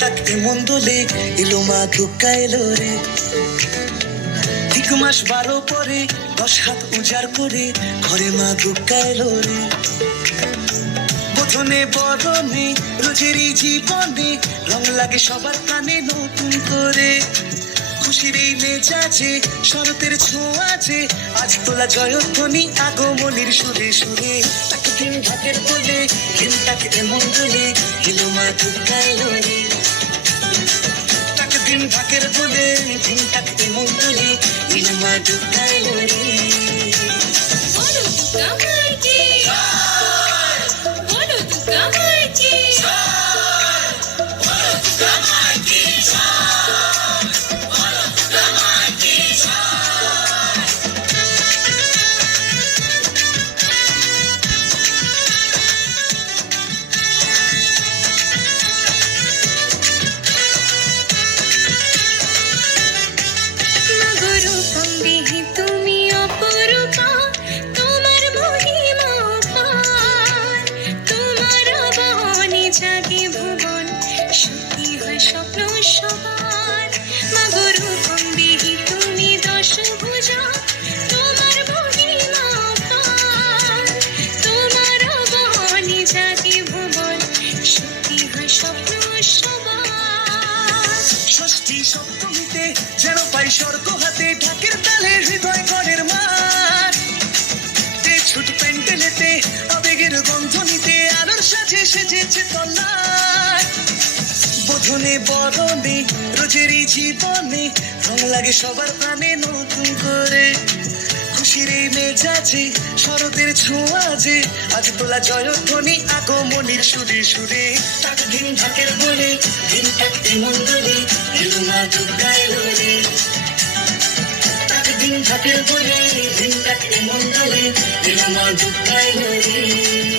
টাক এমন দোলে এলো মা দুর্গা এলো রে। মাস বারো পরে, দশ হাত উজাড় করে, ঘরে মা দুর্গা এলো রে। বোধনে বরণে, রোজের এই জীবনে, রং লাগে সবার প্রাণে নতুন করে। খুশির এই মেজাজে শরতের ছোঁয়াজে আজ তোলা জয়ধ্বনি আগমনির সুরে সুরে। তাকে দিন ঢাকের বলে দিন তাকে এমন বলে ঢাকের বলে দিন তাকে এমন বলে এলো মা দুর্গা এলো রে বলো দুর্গা মাইকে বলো দুর্গা ষষ্ঠী সপ্তমীতে যেন পাই স্বর্গ হাতে ঢাকের তালে হৃদয় ঘরের মাঠ ছোট প্যান্ডেলেতে আবেগের গন্ধ নিতে আলোর সাজে সেজেছে বরণে রোজের এই জীবনে রং লাগে সবার প্রাণে নতুন করে। খুশির এই মেজাজে, শরতের ছোঁয়াজে, আজ তোলা জয়ধ্বনি আগমনির সুরে সুরে তাক দিন ঢাকের বলে দিন থাকতে এমন দোলে এলো মা দুর্গা এলো রে তাক দিন ঢাকের বলে দিন থাকতে এমন দোলে এলো মা দুর্গা এলো রে